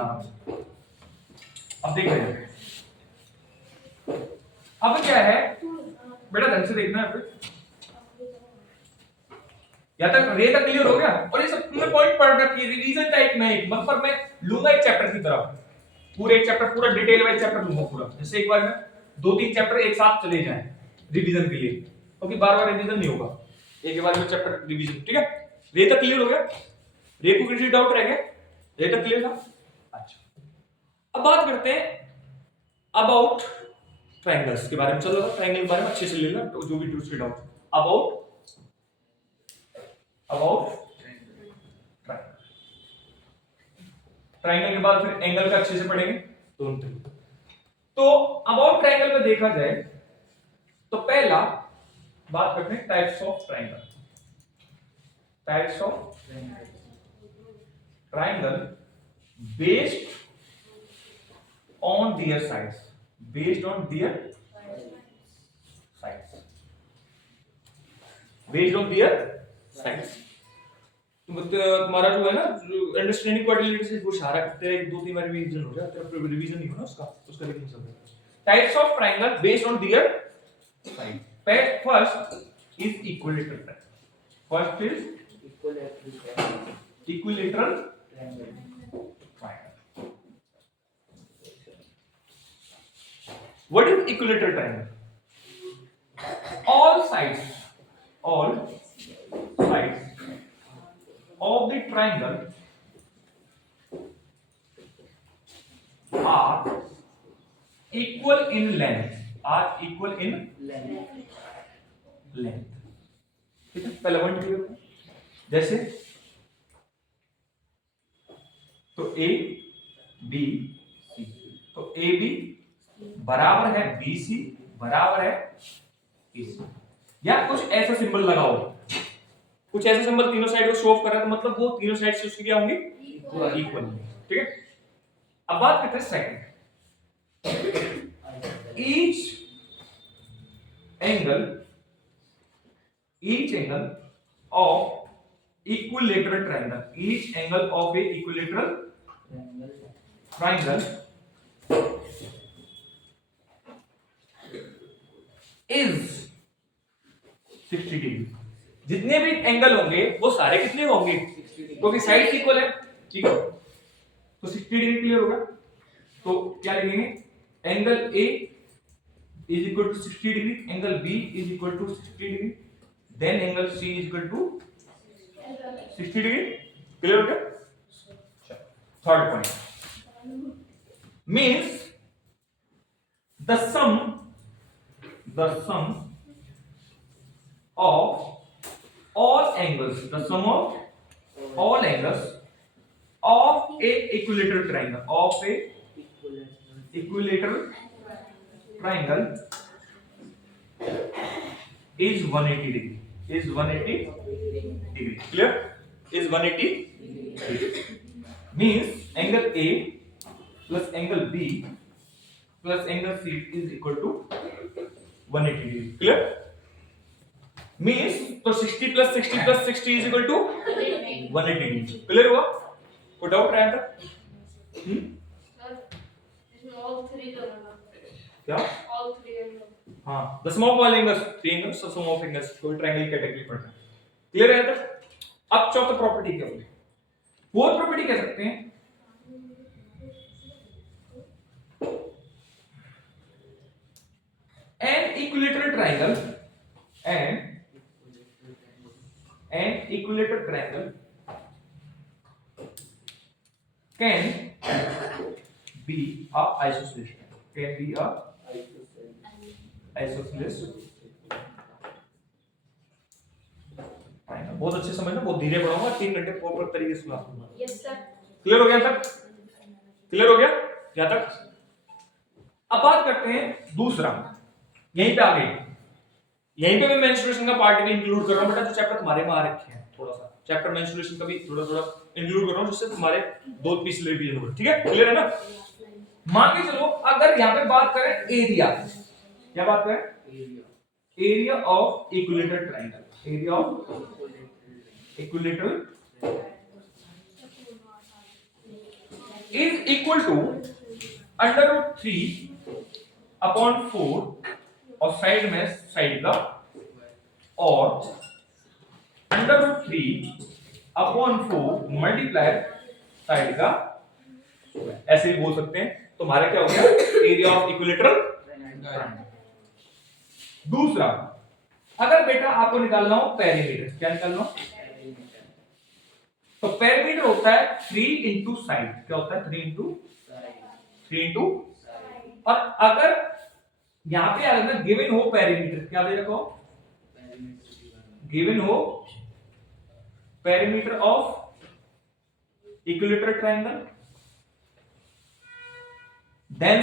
हाँ अब देखो अब क्या है बेटा, ढंग से देखना है या तक रे तक क्लियर हो गया। और ये सब तुमने पॉइंट पढ़ रखी है रिवीजन टाइप में, एक मतलब मैं लूंगा एक चैप्टर की तरफ, पूरे एक चैप्टर पूरा डिटेल वाइज चैप्टर लूंगा पूरा, जैसे एक बार में 2-3 चैप्टर एक साथ चले जाएं रिवीजन के लिए, क्योंकि बार-बार रिवीजन नहीं होगा, एक ही बार में चैप्टर रिवीजन। ठीक है, रे तक क्लियर हो गया? रे को किसी डाउट रह गया? रे तक क्लियर था? अच्छा, अब बात करते हैं अबाउट ट्रायंगल्स के बारे में। चलो ट्रायंगल के बारे में अच्छे से ले लो, तो जो भी दूसरे डाउट अबाउट ट्रायंगल के बाद फिर एंगल का अच्छे से पढ़ेंगे दोनों। तो अबाउट ट्रायंगल में देखा जाए तो पहला बात करते हैं types of triangle. Types of triangle based on their sides, based on their sides, based on their sides. तुम्हारा जो है ना अंडरस्टैंडिंग क्वाड्रिलेटरल से वो इशारा करते हैं, 2-3 बार रिवीजन हो जाए, तेरा रिवीजन नहीं होना उसका लेकिन सब types of triangle based on their side. First is equilateral triangle. First is equilateral triangle. What is equilateral triangle? All sides of the triangle are equal in length. ठीक है, पहला पॉइंट क्लियर है। जैसे तो ए बी सी, तो ए B बराबर है B C बराबर है ए सी, या कुछ ऐसा सिंबल लगाओ, कुछ ऐसा सिंबल तीनों साइड को शो ऑफ कर रहा है, तो मतलब वो तीनों साइड से उसकी क्या होंगी इक्वल। ठीक है, अब बात करते हैं second. Each angle of equilateral triangle, each angle of A equilateral triangle is 60 degree. जितने भी एंगल होंगे वो सारे कितने होंगे, क्योंकि साइड इक्वल है। ठीक है, तो 60 डिग्री क्लियर होगा। तो क्या लिखेंगे, angle A is equal to 60 degree, angle B is equal to 60 degree, then angle C is equal to 60 degree. Clear हो गया? Third point means the sum of all angles of a equilateral triangle, is 180 degree, clear? Is 180 degree means angle A plus angle B plus angle C is equal to 180 degree. Clear? Means तो 60 plus 60 plus 60 is equal to 180 degree. Clear हुआ? कोई doubt रहा था? इसमें all three करना। क्या? All three angles। हाँ, the sum of all angles, 3 angles, so sum of angles, कोई ट्रायंगल कैटेगरी पढ़ना। क्लियर है तक? अब चौथा प्रॉपर्टी क्या होगी? फोर्थ प्रॉपर्टी कह सकते हैं an equilateral triangle can be a isosceles triangle। बहुत अच्छे समझना, बहुत धीरे पढ़ाऊंगा, 3 घंटे प्रॉपर तरीके से क्लास लूंगा। Yes sir. क्लियर हो गया तक? क्लियर हो गया यहां तक? अब बात करते हैं दूसरा, यहीं पे आ गए, यहीं पे मैं मेंस्ट्रुएशन का पार्ट भी इंक्लूड कर रहा हूं बेटा, जो चैप्टर तुम्हारे में आ रखे हैं, थोड़ा सा चैप्टर मेंस्ट्रुएशन का भी थोड़ा इंक्लूड कर रहा हूं, जिससे तुम्हारे 2 पीस रिवीजन हो। ठीक है, क्लियर है ना? मान के चलो अगर यहां पे बात करें एरिया, क्या बात करें, area of equilateral triangle, area of equilateral is equal to under root 3 upon 4 और साइड में साइड का और under root 3 upon 4 multiply side का, ऐसे भी बोल सकते हैं। तो हमारा क्या हो गया, एरिया ऑफ इक्विलेटरल ट्रायंगल। दूसरा, अगर बेटा आपको निकालना हो पेरीमीटर, क्या निकालना हो, तो पेरीमीटर होता है 3 इंटू साइड। क्या होता है, 3 इंटू, और अगर यहां पे अगर गिवन हो पेरीमीटर, क्या दे रखो, गिवन हो perimeter of equilateral triangle, then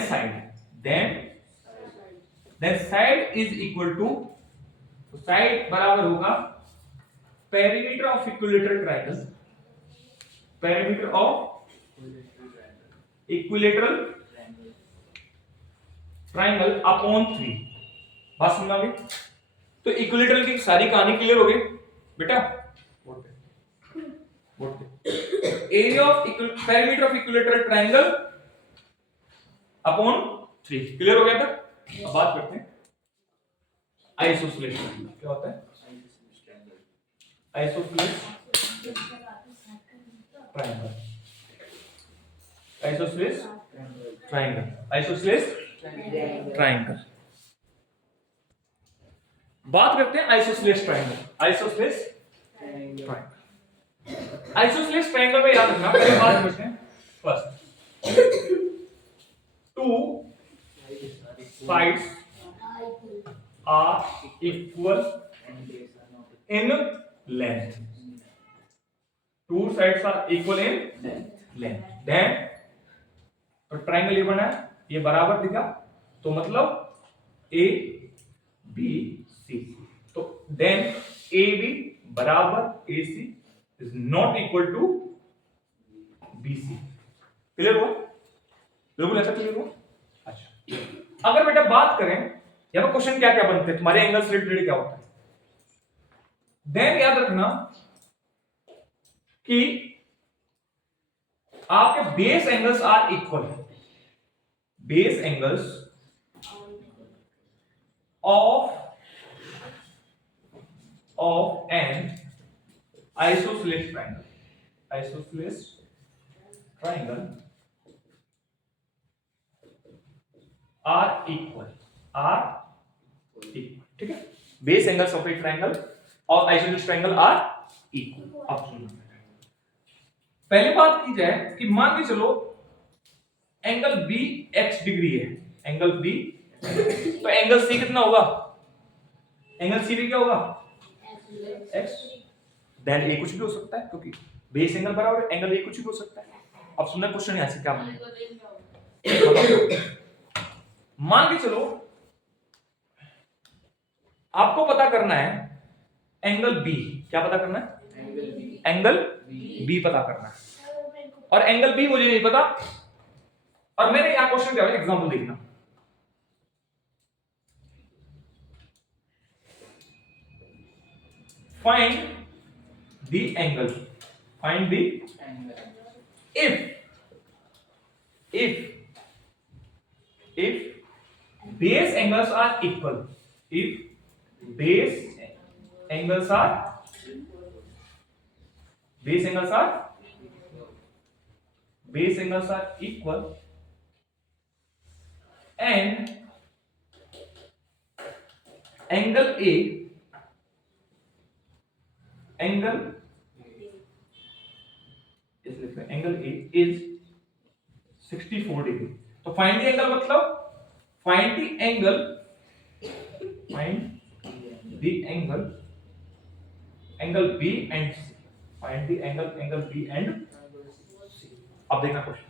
side is equal to, तो साइड बराबर होगा perimeter of equilateral triangle, perimeter of equilateral triangle upon 3। बात सुनना भी, तो इक्विलेटरल की सारी कहानी क्लियर हो गई बेटा। Area of perimeter of equilateral triangle upon 3 clear हो गया था। अब बात करते हैं आइसोसेलेस ट्रायंगल। क्या होता है isosceles triangle, isosceles triangle, isosceles triangle. बात करते हैं isosceles triangle, isosceles triangle. Isosceles triangle में याद रखना, पहले बात करते हैं first, two sides are equal in length, two sides are equal in length, then तो ट्रायंगल ये बना है, ये बराबर दिखा, तो मतलब ए बी सी, तो देन ए बी बराबर A C is not equal to B C. Clear हुआ, बिल्कुल ऐसा क्लियर हुआ। अच्छा, अगर बेटा बात करें यहाँ पर क्वेश्चन क्या क्या बनते हैं, तुम्हारे एंगल से रिलेटेड क्या होता है, देन याद रखना कि आपके base angles are equal, base angles of an isosceles triangle, isosceles triangle are equal, ठीक है। Base angles of a triangle और आइसोसेलेस ट्रायंगल आर इक्वल। अब सुनो, पहले बात की जाए कि मान के चलो एंगल बी x डिग्री है, एंगल बी, तो एंगल सी कितना होगा, एंगल सी भी क्या होगा x, देन ए कुछ भी हो सकता है क्योंकि बेस एंगल बराबर एंगल ए कुछ भी हो सकता है। अब सुनना क्वेश्चन यहां से क्या बनेगा, मान के चलो आपको पता करना है एंगल बी, क्या पता करना है, एंगल बी पता करना है, और एंगल बी मुझे नहीं पता, और मैंने यहां क्वेश्चन क्या है, एग्जांपल देखना, find the angle, find the if base angles are equal, if base angles are equal and angle A is 64 degree, तो फाइंड द एंगल मतलब find the angle B and C, find the angle B and C. अब देखना question,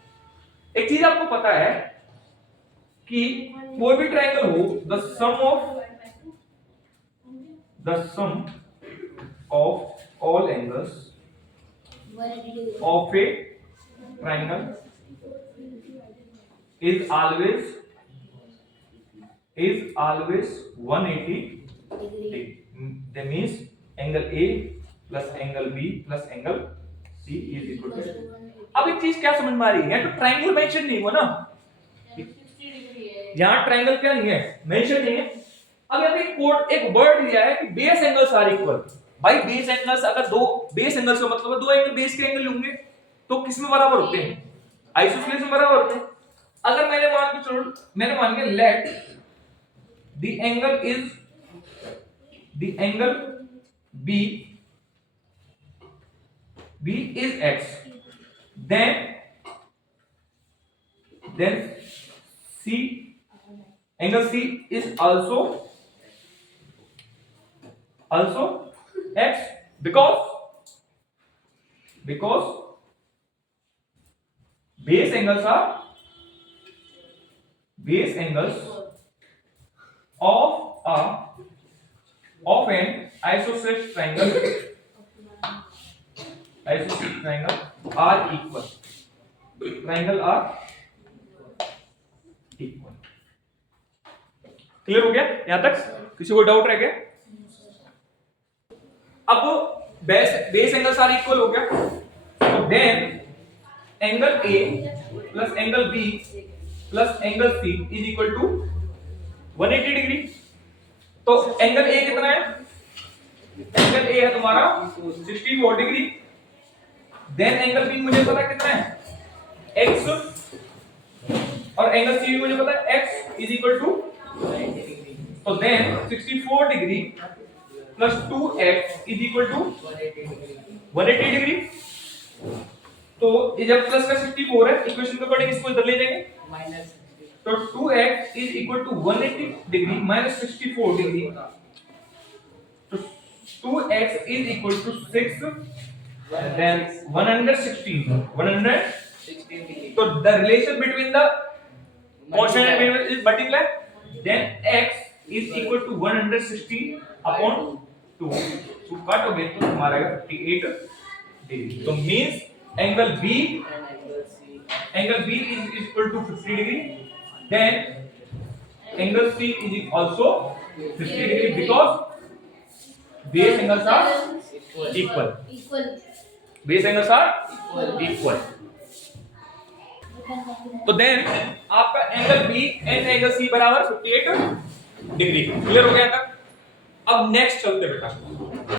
एक चीज आपको पता है कि कोई भी ट्रायंगल हो, the sum of all angles of a triangle is always 180 degree. That means angle A plus angle B plus angle C is equal to, अब एक चीज क्या समझ में आ रही है, तो ट्रायंगल मेंशन नहीं हुआ ना, 60 degree है। यहाँ ट्रायंगल क्या नहीं है, मेंशन नहीं है। अब यहाँ पे एक वर्ड दिया है कि बेस एंगल्स आर इक्वल। भाई बेस एंगल्स, अगर दो बेस एंगल्स का मतलब है दो एंगल बेस के एंगल होंगे, तो किस में बराबर होते हैं, आइसोसेलेस में बराबर होते हैं। अगर मैंने मान के let the angle B is x, then angle C is also x, because base angles of an isosceles triangle are equal. Triangle are equal. Clear हो गया यहां तक? किसी को डाउट रह गया? अब बेस एंगल्स आर इक्वल हो गया, तो then angle A plus angle B plus angle C is equal to 180 degree. तो एंगल ए कितना है, एंगल ए है तुम्हारा 64 डिग्री। देन एंगल बी मुझे पता कितना है x, और एंगल सी भी मुझे पता है x इज इक्वल टू, तो then 64 degree plus 2x is equal to 180 degree. तो ये जब प्लस का 64 है, इक्वेशन के अकॉर्डिंग इसको इधर ले जाएंगे, तो 2x is equal to 180 degree minus 64 degree, तो 2x is equal to 6, then 116 so the relation between the constant and variable is multiply, then x is equal to 160 upon 2, so cut हो गया तो हमारा आएगा 58 डिग्री। तो means angle B is equal to 50 degree, then angle C is also 50 degree, because base angles are equal. Base angles are equal. तो then आपका angle B and angle C बराबर 58 degree. Clear हो गया तक? अब next चलते बेटा।